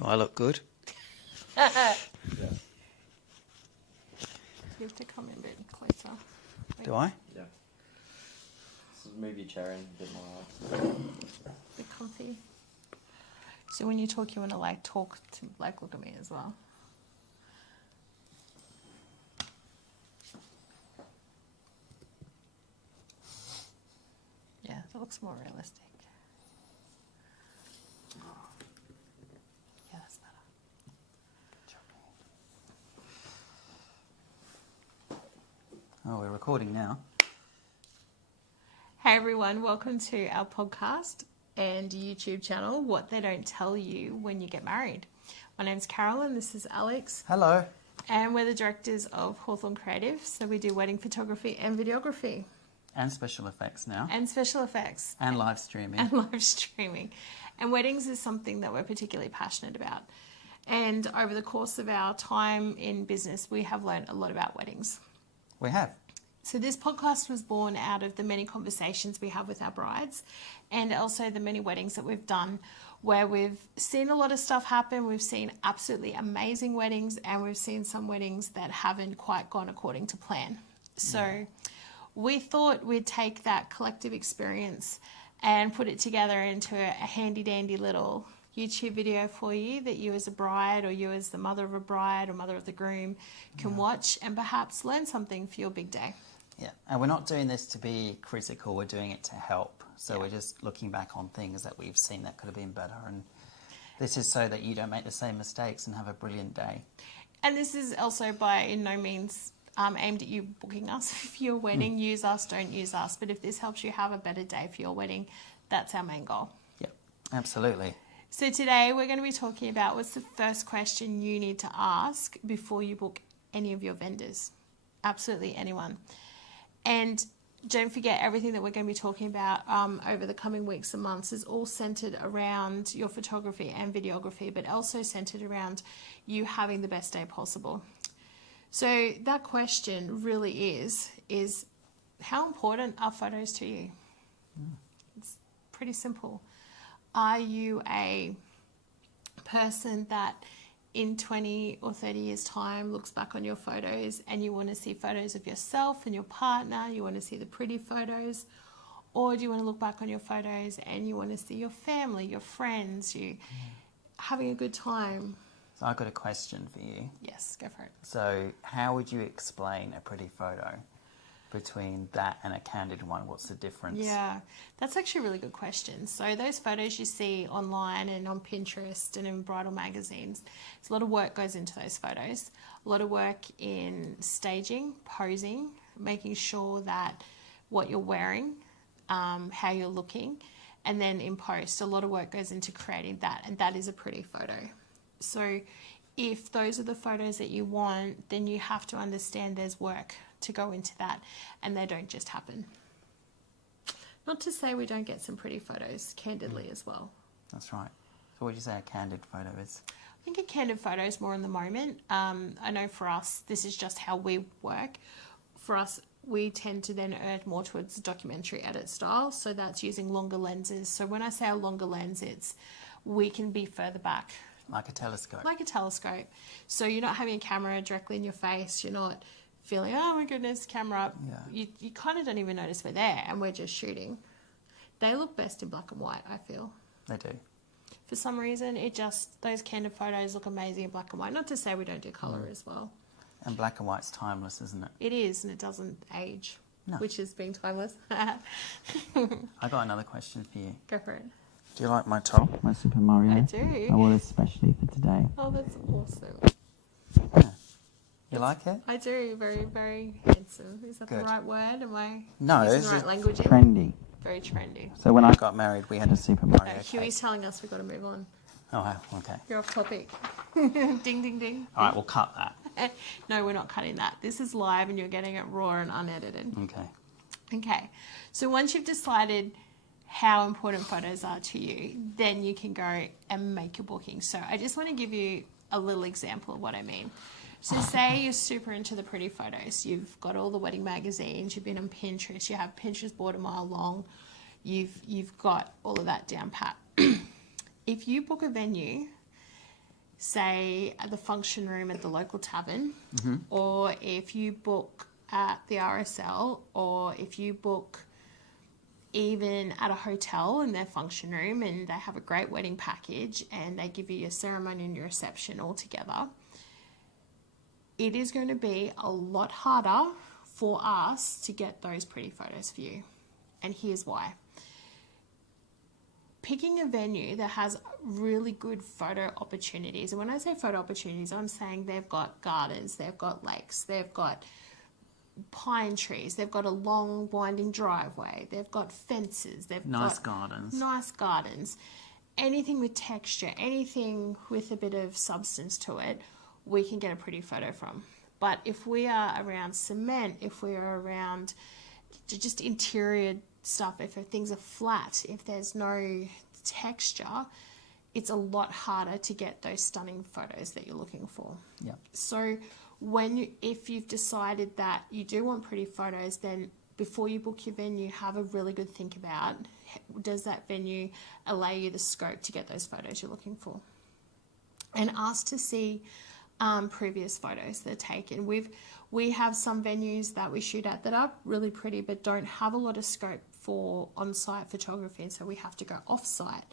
Do I look good? Yeah. You have to come in a bit closer. Do I? Yeah. So move your chair in a bit more. Be comfy. So when you talk, you want to like talk to like look at me as well. Yeah, that looks more realistic. Yeah, that's better. Oh, we're recording now. Hey everyone, welcome to our podcast and YouTube channel, What They Don't Tell You When You Get Married. My name's Carol and this is Alex. Hello. And we're the directors of Hawthorne Creative, so we do wedding photography and videography. And special effects now. And special effects. And live streaming. And live streaming. And weddings is something that we're particularly passionate about. And over the course of our time in business, we have learned a lot about weddings. We have. So this podcast was born out of the many conversations we have with our brides and also the many weddings that we've done where we've seen a lot of stuff happen. We've seen absolutely amazing weddings and we've seen some weddings that haven't quite gone according to plan. So we thought we'd take that collective experience and put it together into a handy dandy little YouTube video for you that you as a bride or you as the mother of a bride or mother of the groom can watch and perhaps learn something for your big day. Yeah. And we're not doing this to be critical, we're doing it to help. So we're just looking back on things that we've seen that could have been better. And this is so that you don't make the same mistakes and have a brilliant day. And this is also by in no means aimed at you booking us for your wedding. Use us, don't use us. But if this helps you have a better day for your wedding, that's our main goal. Yep, absolutely. So today we're going to be talking about what's the first question you need to ask before you book any of your vendors. Absolutely anyone. And don't forget, everything that we're going to be talking about over the coming weeks and months is all centered around your photography and videography, but also centered around you having the best day possible. So that question really is how important are photos to you? It's pretty simple. Are you a person that in 20 or 30 years time looks back on your photos and you want to see photos of yourself and your partner, you want to see the pretty photos, or do you want to look back on your photos and you want to see your family, your friends, you having a good time? So I've got a question for you. Yes, go for it. So how would you explain a pretty photo between that and a candid one? What's the difference? Yeah, that's actually a really good question. So those photos you see online and on Pinterest and in bridal magazines, a lot of work goes into those photos. A lot of work in staging, posing, making sure that what you're wearing, how you're looking, and then in post, a lot of work goes into creating that, and that is a pretty photo. So if those are the photos that you want, then you have to understand there's work to go into that, and they don't just happen. Not to say we don't get some pretty photos candidly as well. That's right. So what would you say a candid photo is? I think a candid photo is more in the moment. I know for us, this is just how we work. For us, we tend to then err more towards the documentary edit style, so that's using longer lenses. So when I say a longer lens, it's we can be further back. Like a telescope. Like a telescope. So you're not having a camera directly in your face, you're not feeling, oh my goodness, camera up. Yeah. You kind of don't even notice we're there and we're just shooting. They look best in black and white, I feel. They do. For some reason, those candid photos look amazing in black and white. Not to say we don't do colour as well. And black and white's timeless, isn't it? It is, and it doesn't age, which is being timeless. I got another question for you. Go for it. Do you like my top? My Super Mario? I do. I wore this especially for today. Oh, that's awesome. Yeah. You like it? I do. Very, very handsome. Is that Good. the right word? Am I No, using it's the right language? trendy. Very trendy. So when I got married, we had a Super Mario cake. Huey's telling us we've got to move on. Oh, wow. Okay. You're off topic. Ding, ding, ding. All right, we'll cut that. No, we're not cutting that. This is live and you're getting it raw and unedited. Okay. Okay. So once you've decided how important photos are to you, then you can go and make your booking. So I just want to give you a little example of what I mean. So say you're super into the pretty photos. You've got all the wedding magazines. You've been on Pinterest. You have Pinterest board a mile long. You've got all of that down pat. If you book a venue say, at the function room at the local tavern, or if you book at the RSL, or if you book even at a hotel in their function room and they have a great wedding package and they give you your ceremony and your reception all together, it is going to be a lot harder for us to get those pretty photos for you. And here's why. Picking a venue that has really good photo opportunities, and when I say photo opportunities, I'm saying they've got gardens, they've got lakes, they've got pine trees, they've got a long winding driveway, they've got fences, they've got nice gardens, anything with texture, anything with a bit of substance to it, we can get a pretty photo from. But if we are around cement, if we are around just interior stuff, if things are flat, if there's no texture, it's a lot harder to get those stunning photos that you're looking for. Yeah. So if you've decided that you do want pretty photos, then before you book your venue, have a really good think about, does that venue allow you the scope to get those photos you're looking for? And ask to see previous photos that are taken. We have some venues that we shoot at that are really pretty but don't have a lot of scope for on-site photography, and so we have to go off-site.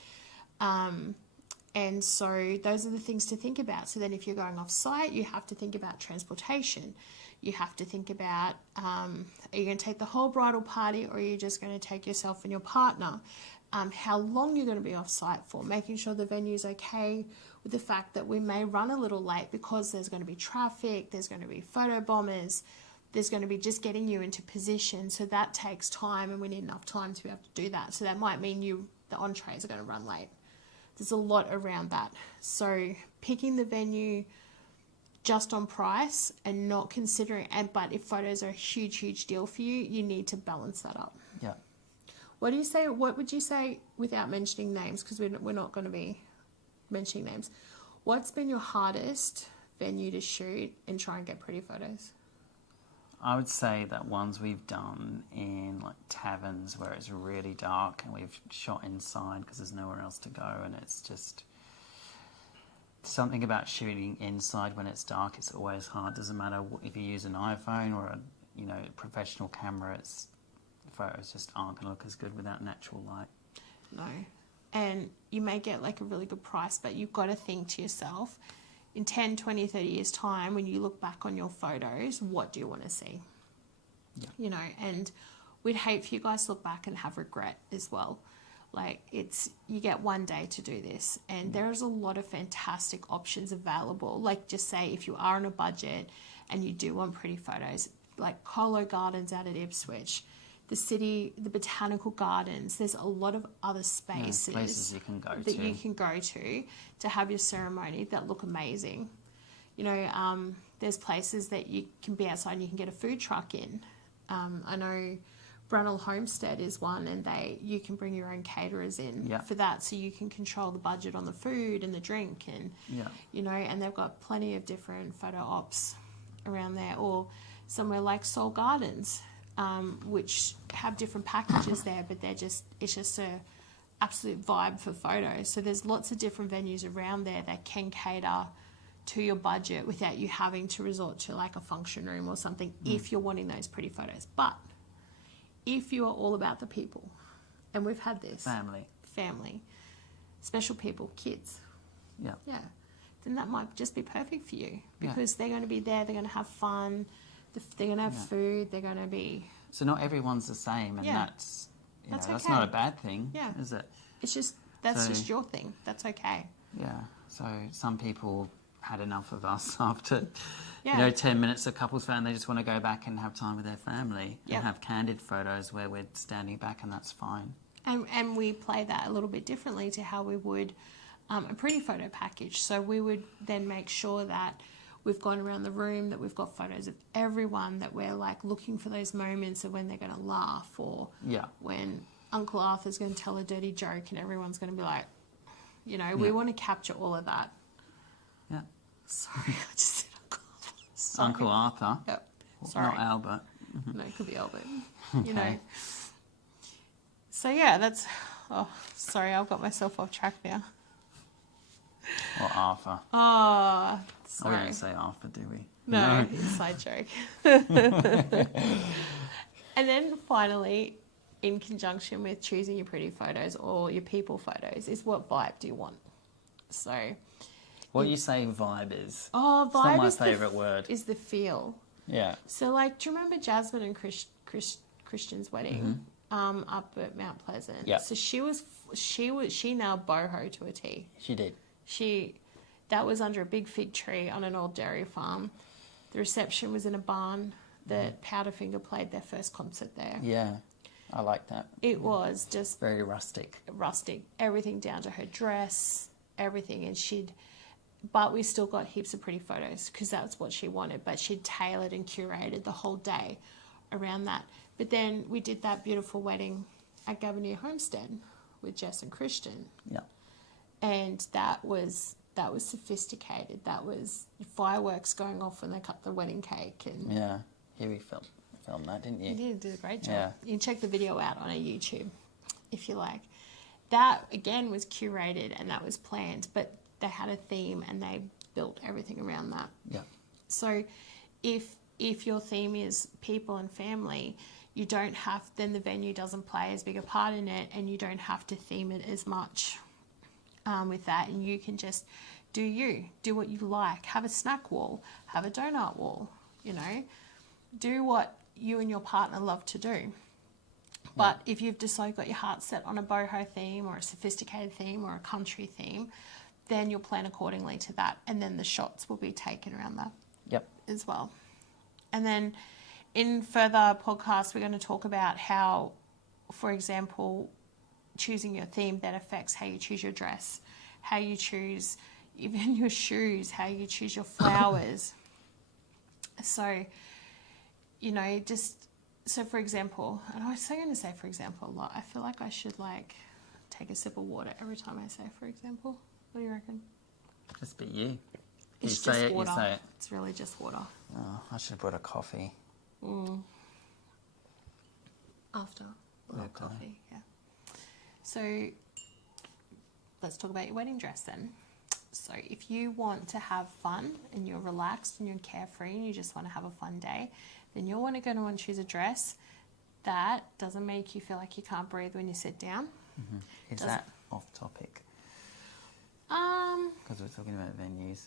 And so those are the things to think about. So then if you're going off-site, you have to think about transportation. You have to think about, are you going to take the whole bridal party, or are you just going to take yourself and your partner? How long you're going to be off-site for, making sure the venue's okay with the fact that we may run a little late because there's going to be traffic, there's going to be photo bombers, there's going to be just getting you into position. So that takes time, and we need enough time to be able to do that. So that might mean the entrees are going to run late. There's a lot around that. So picking the venue just on price and not considering, but if photos are a huge deal for you, you need to balance that up. Yeah. What would you say without mentioning names, because we're not going to be mentioning names, what's been your hardest venue to shoot and try and get pretty photos? I would say that ones we've done in like taverns where it's really dark and we've shot inside because there's nowhere else to go, and it's just something about shooting inside when it's dark. It's always hard. Doesn't matter if you use an iPhone or a professional camera. Photos just aren't going to look as good without natural light. No. And you may get like a really good price, but you've got to think to yourself, in 10, 20, 30 years' time, when you look back on your photos, what do you want to see? Yeah. And we'd hate for you guys to look back and have regret as well. Like, you get one day to do this, and there's a lot of fantastic options available. Like, just say if you are on a budget and you do want pretty photos, like Colo Gardens out at Ipswich, the botanical gardens, there's a lot of other spaces places you can go you can go to have your ceremony that look amazing. There's places that you can be outside and you can get a food truck in. I know Brunel Homestead is one, and you can bring your own caterers in for that, so you can control the budget on the food and the drink, and and they've got plenty of different photo ops around there. Or somewhere like Soul Gardens, which have different packages there, but it's just a absolute vibe for photos. So there's lots of different venues around there that can cater to your budget without you having to resort to like a function room or something if you're wanting those pretty photos. But if you are all about the people, and we've had this family, special people, kids, then that might just be perfect for you, because they're going to be there, they're going to have fun, they're going to have food, they're going to be... So not everyone's the same, and that's okay. not a bad thing, is it? It's just, just your thing. That's okay. Yeah, so some people had enough of us after 10 minutes of couples photo, and they just want to go back and have time with their family and have candid photos where we're standing back, and that's fine. And we play that a little bit differently to how we would a pretty photo package. So we would then make sure that we've gone around the room, that we've got photos of everyone, that we're like looking for those moments of when they're going to laugh, or when Uncle Arthur's going to tell a dirty joke and everyone's going to be like, we want to capture all of that. Yeah. Sorry, I just said Uncle Arthur. Sorry. Uncle Arthur. Yep. Sorry. Not Albert. No, it could be Albert. Okay. So yeah, that's... Oh, sorry, I've got myself off track now. Well, Arthur. Oh, We sorry. don't say Arthur, do we? No, inside joke. And then finally, in conjunction with choosing your pretty photos or your people photos, is what vibe do you want? So, What do you say vibe is? vibe It's not my is favourite word. Is the feel. Yeah. So, like, do you remember Jasmine and Christian's wedding up at Mount Pleasant? Yeah. So she nailed boho to a T. She did. That was under a big fig tree on an old dairy farm. The reception was in a barn. The Powderfinger played their first concert there. Yeah. I like that. It was just Very rustic. everything down to her dress, everything. But we still got heaps of pretty photos because that's what she wanted. But she'd tailored and curated the whole day around that. But then we did that beautiful wedding at Gavinier Homestead with Jess and Christian. Yeah. And that was sophisticated. That was fireworks going off when they cut the wedding cake. And Yeah. Here we filmed that, didn't you? you did a great job. Yeah. You can check the video out on our YouTube if you like. That, again, was curated and that was planned, but they had a theme and they built everything around that. Yeah. So if your theme is people and family, then the venue doesn't play as big a part in it and you don't have to theme it as much with that. And you can just do what you like. Have a snack wall, have a donut wall, do what you and your partner love to do. But if you've decided got your heart set on a boho theme or a sophisticated theme or a country theme, then you'll plan accordingly to that. And then the shots will be taken around that as well. And then in further podcasts, we're going to talk about how, for example, choosing your theme that affects how you choose your dress, how you choose even your shoes, how you choose your flowers. So, so for example, and I was so going to say for example a lot. I feel like I should take a sip of water every time I say for example. What do you reckon? Just be you. It's You just say it, water. you say it. It's really just water. Oh, I should have brought a coffee. After coffee, yeah. So let's talk about your wedding dress then. So if you want to have fun and you're relaxed and you're carefree and you just want to have a fun day, then you'll want to go and choose a dress that doesn't make you feel like you can't breathe when you sit down. Is that off topic? Because we're talking about venues.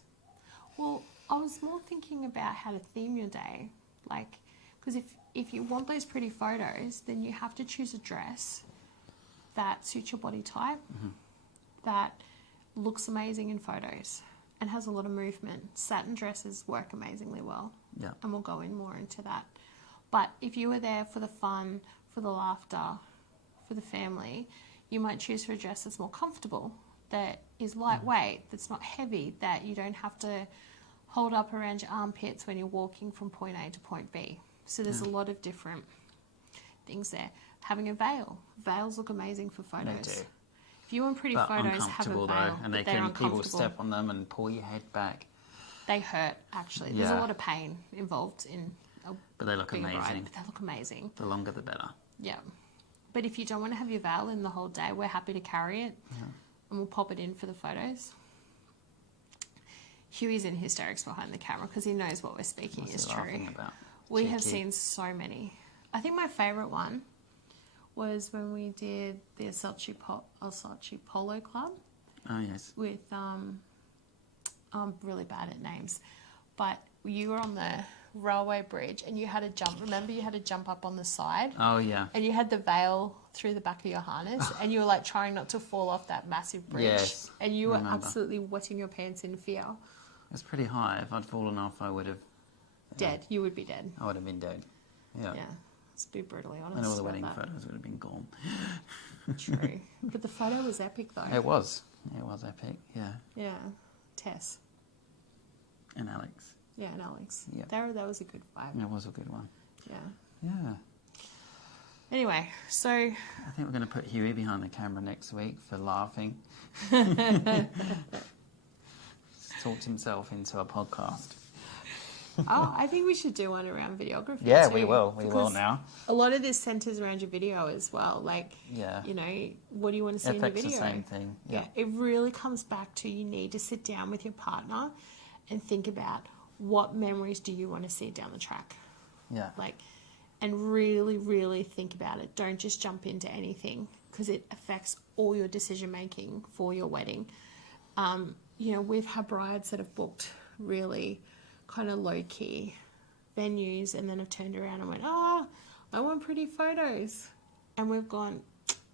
Well, I was more thinking about how to theme your day. Because if you want those pretty photos, then you have to choose a dress that suits your body type, that looks amazing in photos and has a lot of movement. Satin dresses work amazingly well. Yeah. And we'll go in more into that. But if you were there for the fun, for the laughter, for the family, you might choose for a dress that's more comfortable, that is lightweight, that's not heavy, that you don't have to hold up around your armpits when you're walking from point A to point B. So there's a lot of different things there. Having a veil. Veils look amazing for photos. They do. If you want pretty But photos, have a uncomfortable veil. though, and but they're people uncomfortable. step on them and pull your head back. They hurt, actually. There's a Yeah. lot of pain involved in But they look being a bride, amazing. but they look amazing. The longer the better. Yeah. But if you don't want to have your veil in the whole day, we're happy to carry it. And we'll pop it in for the photos. Huey's in hysterics behind the camera because he knows what we're speaking What's is he true. laughing about? We have Cheeky. seen so many. I think my favourite one was when we did the Alsace Polo Club Oh, yes. with, I'm really bad at names, but you were on the railway bridge and you had to jump. Remember, you had to jump up on the side? Oh, yeah. And you had the veil through the back of your harness and you were trying not to fall off that massive bridge. Yes, And you were remember. absolutely wetting your pants in fear. It was pretty high. If I'd fallen off, I would have... Dead. You would be dead. I would have been dead. Yeah. Yeah. Let's be brutally honest. And all the about wedding that. photos would have been gone. True. But the photo was epic though. It was. It was epic. Yeah. Yeah. Tess. And Alex. Yeah, and Alex. Yeah. That was a good vibe. It was a good one. Yeah. Yeah. Anyway, so I think we're going to put Huey behind the camera next week for laughing. Talked himself into a podcast. Oh, I think we should do one around videography. Yeah, too, we will. We will because now. A lot of this centers around your video as well. Like, Yeah. you know, what do you want to see in your Affects the video? same thing. Yeah, it really comes back to you need to sit down with your partner and think about what memories do you want to see down the track. Yeah. Like, and really, really think about it. Don't just jump into anything because it affects all your decision making for your wedding. You know, we've had brides that have booked really kind of low key venues and then have turned around and went, oh, I want pretty photos. And we've gone,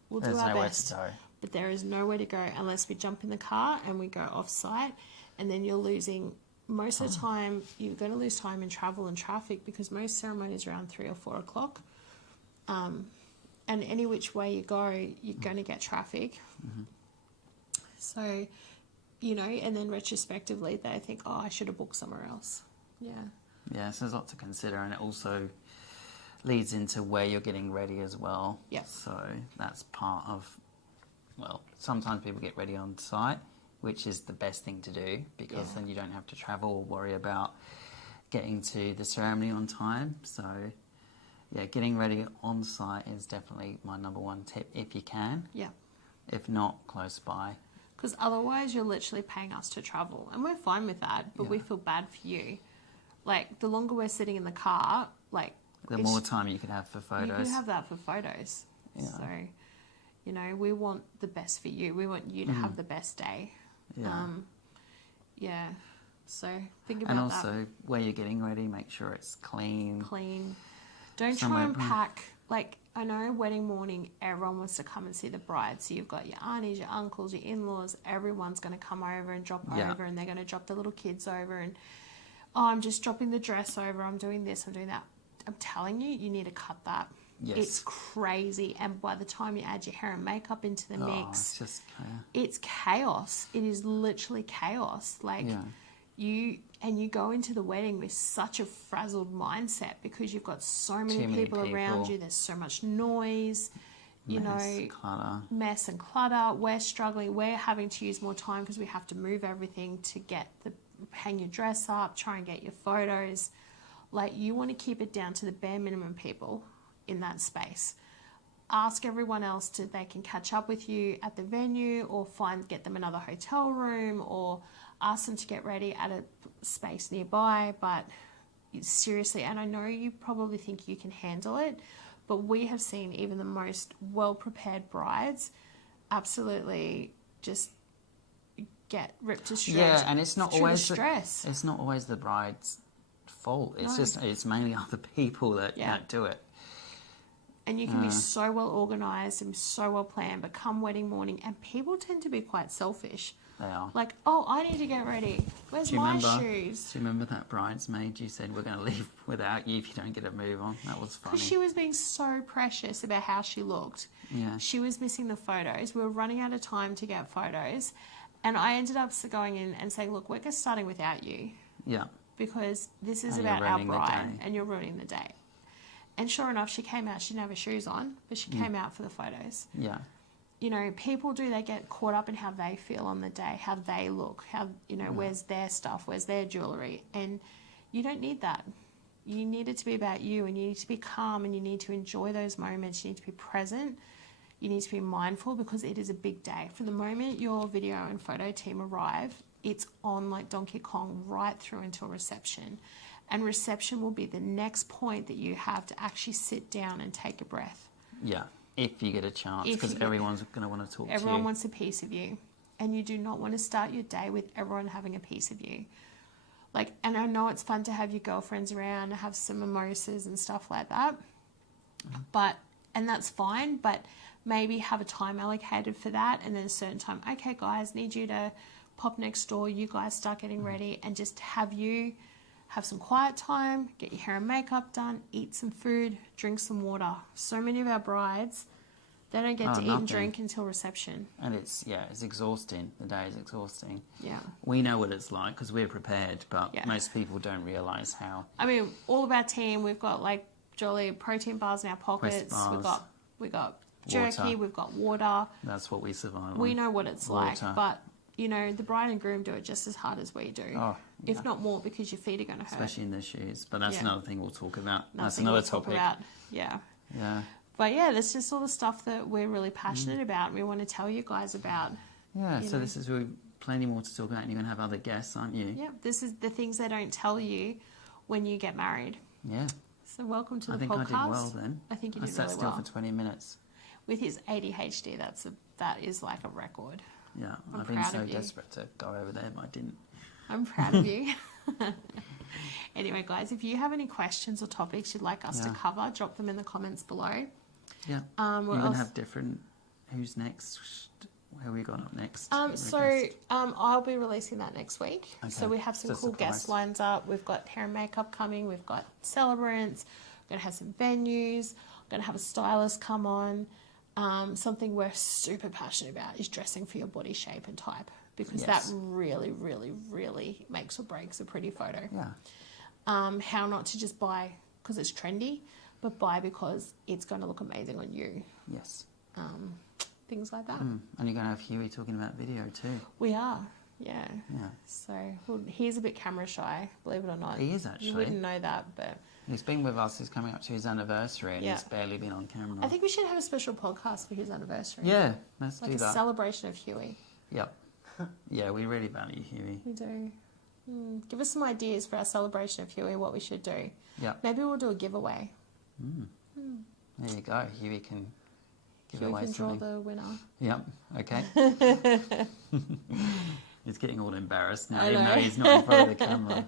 we'll There's do our nowhere best. to go. But there is nowhere to go unless we jump in the car and we go off site. And then you're losing, most of the time, you're going to lose time in travel and traffic because most ceremonies are around 3 or 4 o'clock. And any which way you go, you're going to get traffic. Mm-hmm. So, you know, and then retrospectively, they think, oh, I should have booked somewhere else. Yeah. Yeah, so there's a lot to consider, and it also leads into where you're getting ready as well. Yeah. So that's part of, well, sometimes people get ready on site, which is the best thing to do because then you don't have to travel or worry about getting to the ceremony on time. So, yeah, getting ready on site is definitely my number one tip if you can. Yeah. If not, close by. Because otherwise you're literally paying us to travel. And we're fine with that, but we feel bad for you. Like, the longer we're sitting in the car, like... The more time you could have for photos. You could have that for photos. Yeah. So, you know, we want the best for you. We want you to have the best day. Yeah. Yeah. So, think about And that. also, where you're getting ready, make sure it's clean. Clean. Don't Somewhere- try and pack... Like, I know wedding morning, everyone wants to come and see the bride. So you've got your aunties, your uncles, your in-laws. Everyone's going to come over and drop over, and they're going to drop the little kids over. And, oh, I'm just dropping the dress over. I'm doing this, I'm doing that. I'm telling you, you need to cut that. Yes. It's crazy. And by the time you add your hair and makeup into the mix, It's just, it's chaos. It is literally chaos. Like, you go into the wedding with such a frazzled mindset because you've got so many people around you. There's so much noise, mess and clutter. We're struggling. We're having to use more time because we have to move everything to hang your dress up, try and get your photos. Like, you want to keep it down to the bare minimum people in that space. Ask everyone else they can catch up with you at the venue or get them another hotel room or ask them to get ready at a space nearby. But seriously, and I know you probably think you can handle it, but we have seen even the most well-prepared brides absolutely just get ripped to shreds. Yeah, and it's not always stress. It's not always the bride's fault. It's it's mainly other people that do it. And you can be so well organised and so well planned, but come wedding morning, and people tend to be quite selfish. They are. Like, oh, I need to get ready. Where's my shoes? Do you remember that bridesmaid you said, we're going to leave without you if you don't get a move on? That was funny. Because she was being so precious about how she looked. Yeah. She was missing the photos. We were running out of time to get photos. And I ended up going in and saying, look, we're just starting without you. Yeah. Because this is about our bride and you're ruining the day. And sure enough, she came out. She didn't have her shoes on, but she came out for the photos. Yeah. You know, they get caught up in how they feel on the day, how they look, how, where's their stuff, where's their jewellery. And you don't need that. You need it to be about you, and you need to be calm, and you need to enjoy those moments. You need to be present. You need to be mindful because it is a big day. From the moment your video and photo team arrive, it's on like Donkey Kong right through until reception. And reception will be the next point that you have to actually sit down and take a breath. Yeah, if you get a chance, because everyone's going to want to talk to you. Everyone wants a piece of you. And you do not want to start your day with everyone having a piece of you. Like, and I know it's fun to have your girlfriends around, have some mimosas and stuff like that. And that's fine, but maybe have a time allocated for that, and then a certain time, okay guys, need you to pop next door, you guys start getting ready, and just have some quiet time, get your hair and makeup done, eat some food, drink some water. So many of our brides, they don't get to eat and drink until reception. And it's exhausting. The day is exhausting. Yeah. We know what it's like because we're prepared, but most people don't realise how. I mean, all of our team, we've got like jolly protein bars in our pockets. We've got jerky, water. we've got water. That's what we survive on. We know what it's like, but you know, the bride and groom do it just as hard as we do. Oh, If not more, because your feet are going to hurt. especially in their shoes. But that's Yeah. another thing we'll talk about. That's Nothing another we'll talk topic. about. Yeah. Yeah. But yeah, that's just all the stuff that we're really passionate about. We want to tell you guys about. Yeah, You so know. this is really plenty more to talk about, and you're going to have other guests, aren't you? Yeah, this is the things they don't tell you when you get married. Yeah. So welcome to I the think podcast. I did well then. I think you I did sat really still well. for 20 minutes. With his ADHD, that is like a record. Yeah, I'm I've been proud so of you. desperate to go over there, but I didn't. I'm proud of you. Anyway, guys, if you have any questions or topics you'd like us to Yeah. cover, drop them in the comments below. Yeah. We're You're going also- to have different... Who's next? Who we got up next? I'll be releasing that next week. Okay. So we have some It's a cool guests surprise. lined up. We've got hair and makeup coming. We've got celebrants. We're going to have some venues. We're going to have a stylist come on. Something we're super passionate about is dressing for your body shape and type, because Yes. that really, really, really makes or breaks a pretty photo. Yeah. How not to just buy because it's trendy, but buy because it's going to look amazing on you. Yes. Things like that. And you're going to have Huey talking about video too. We are, yeah. Yeah. So well, he's a bit camera shy, believe it or not. He is actually. You wouldn't know that, but He's been with us. He's coming up to his anniversary, and Yeah. he's barely been on camera. I think we should have a special podcast for his anniversary. Yeah, let's Like do a that. celebration of Huey. Yep. Yeah, we really value Huey. We do. Give us some ideas for our celebration of Huey, what we should do. Yep. Maybe we'll do a giveaway. There you go. Huey can give Huey away can draw something. the winner. Yep. Okay. He's getting all embarrassed now, I even know. though he's not in front of the camera.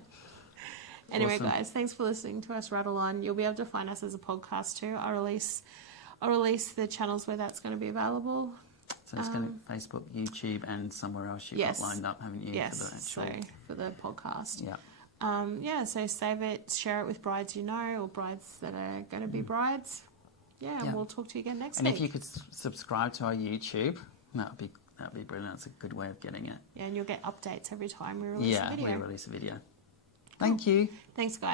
Anyway, Awesome. guys, thanks for listening to us rattle on. You'll be able to find us as a podcast too. I'll release the channels where that's going to be available. So it's going to Facebook, YouTube, and somewhere else you've Yes. got lined up, haven't you? Yes, For the actual... so for the podcast. Yeah. So save it, share it with brides you know, or brides that are going to be brides. Yeah, and Yeah. we'll talk to you again next And week. if you could subscribe to our YouTube, that'd be brilliant. That's a good way of getting it. Yeah, and you'll get updates every time we release a Yeah, video. we release a video. Thank you. Thanks, guys.